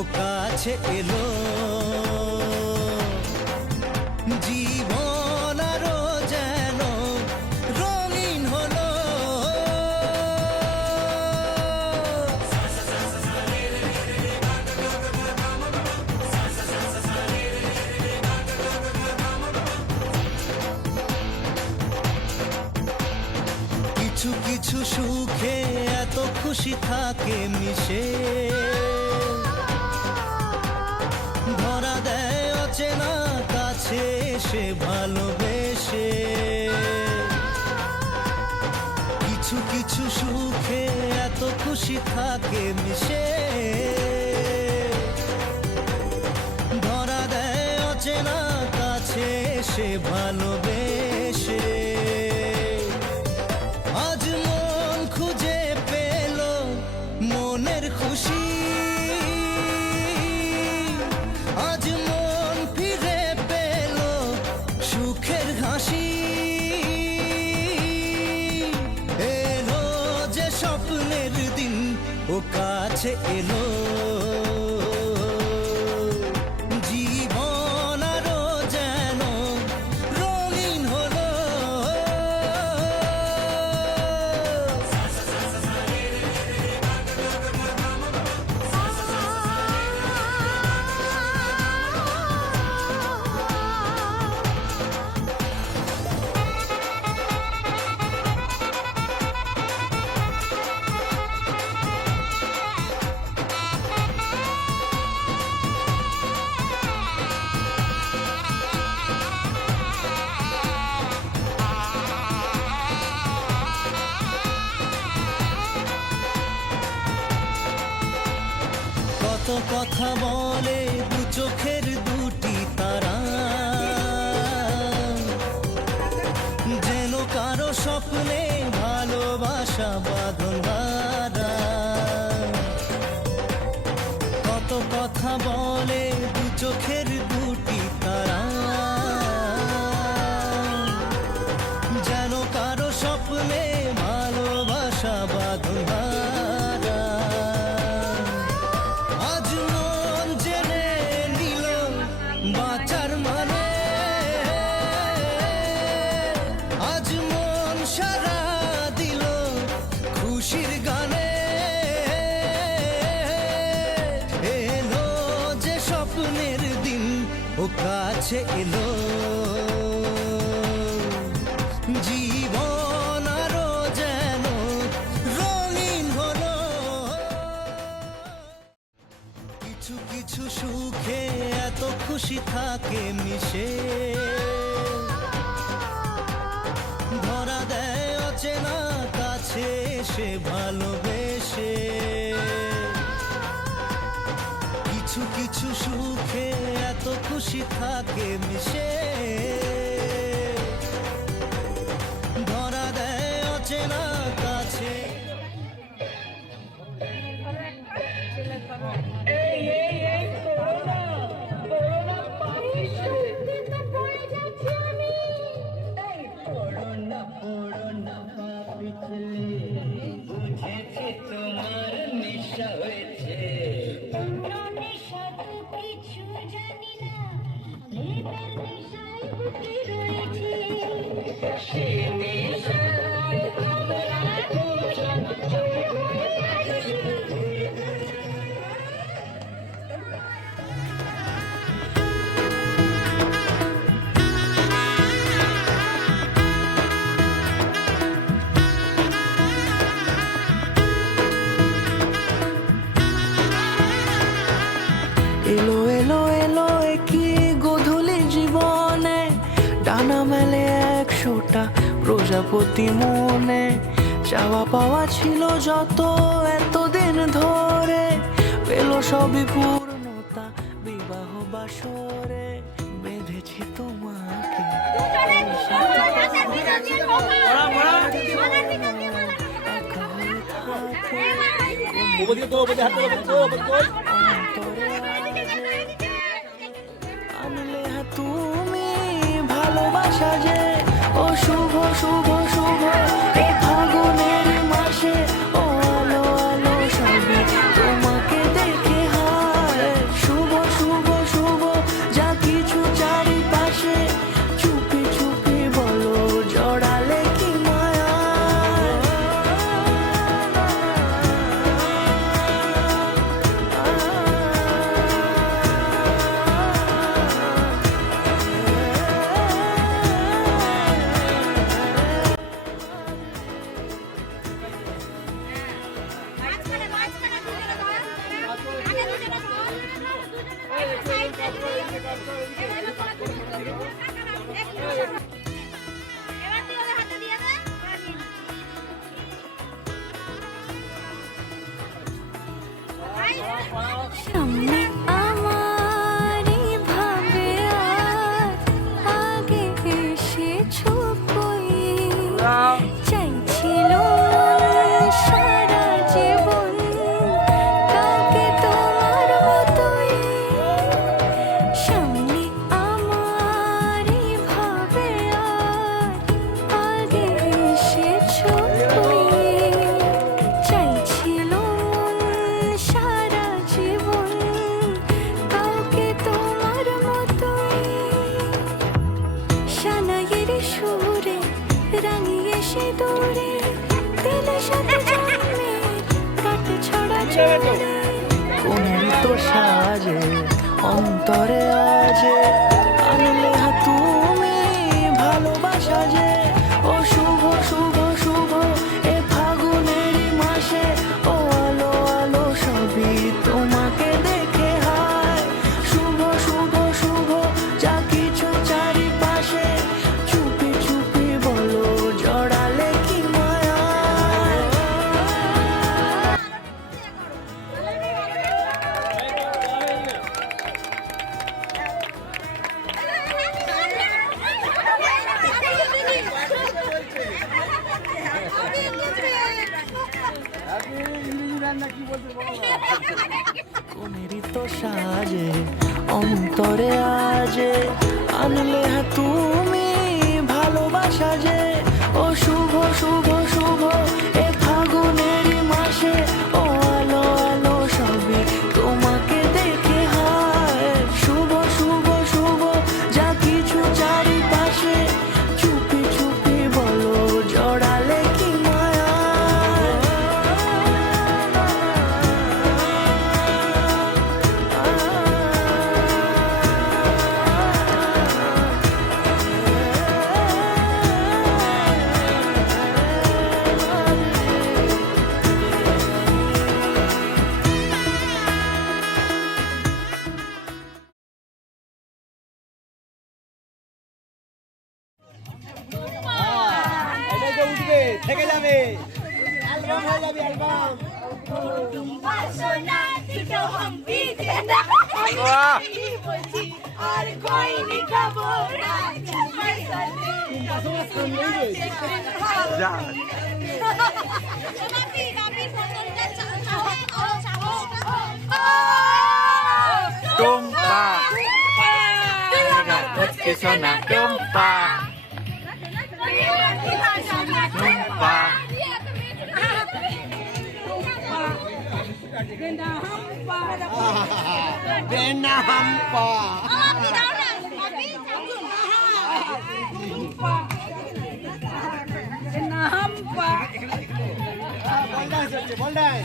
ও কাছে এলো, জীবন আরো যেন রঙিন হলো। কিছু কিছু সুখে এত খুশি থাকে মিশে, ধরা দেয় অচেনা কাছে এসে ভালোবেসে। কিছু কিছু সুখে এত খুশি থাকে মিশে, ধরা দেয় অচেনা কাছে এসে ভালোবেসে। আজ মন খুঁজে পেল মনের খুশি, আজ মন ফিরে পেল সুখের হাসি। এলো যে স্বপ্নের দিন, ও কাছে এলো, জীবন আরো যেন রঙিন হলো। কত কথা বলে দু চোখের দুটি তারা, যেন কারো স্বপ্নে ভালোবাসা বাঁধন হারা। কত কথা বলে দু চোখের দুটি তারা, যেন কারো স্বপ্নে ভালোবাসা বাঁধন হারা। আজ মন জেনে নিল বাঁচার মানে, আজ মন সারা দিল খুশির গানে। এলো যে স্বপ্নের দিন, ও কাছে এলো, জীবন আরো যেন রঙিন হলো। কিছু কিছু সুখে এত খুশি থাকে মিশে, ধরা দেয় অচেনা কাছে এসে ভালোবেসে। কিছু কিছু সুখে এত খুশি থাকে মিশে, ধরা দেয় অচেনা কাছে। বুঝেছি তোমার নেশা হয়েছে, কিছু জানি না, লেপের নেশায় বুকে রয়েছে। সে নেশায় আমরা দুজন জয় হয়ে আছি। এলো এলো এলো কি গোধূলি জীবনে, ডানা মেলে 100টা প্রজাপতি মনে। চাওয়া পাওয়া ছিল যত এতদিন ধরে, পেল সবই পূর্ণতা বিবাহ বাসরে। বেঁধেছি তোমাকে আনলে তুমি ভালোবাসা যে, ও শুভ শুভ শুভ এই ফাগুনের মাসে। ও আলো আলো সবে তোমাকে দেখে হায়, সামনে আমারই ভাবে আর আগে এসেছো কই চাইছিল সারা জীবন কাউকে তোমার মতোই সামনে আমারই ভাবে আর আগে এসেছো কই চাইছিল সারা জীবন কাউকে তোমার মতোই সানাইয়ের সুরে রাঙিয়ে সে দূরে দিলে সাথে জন্মে কাট ছড়া চলে কোনের তো সাজে অন্তরে আজে আনলে হা তুমি ভালোবাসা যে ও শুভ শুভ শুভ এ ফাগুনেরই মাসে ও আলো আলো সবই তোমাকে দেখে হায় শুভ শুভ শুভ যা কিছু চারিপাশে চুপি চুপি বলো জড়ালে কি মায়া কোনেরই তো সাজে অন্তরে আজে আনলে হা তুমি ভালোবাসা যে ও শুভ শুভ শুভ এ ফাগুনেরই মাসে ও আলো আলো সবই তোমাকে দেখে হায় শুভ শুভ শুভ যা কিছু চারিপাশে চুপি চুপি বলো জড়ালে কি মায়া থেকে যাবে অ্যালবাম হয়ে যাবে অ্যালবাম আর কোই নি খবর Tumpa. Que suena tumpa. Tumpa. বেনা হাম্পা বলডাই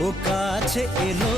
ও কাছে এলো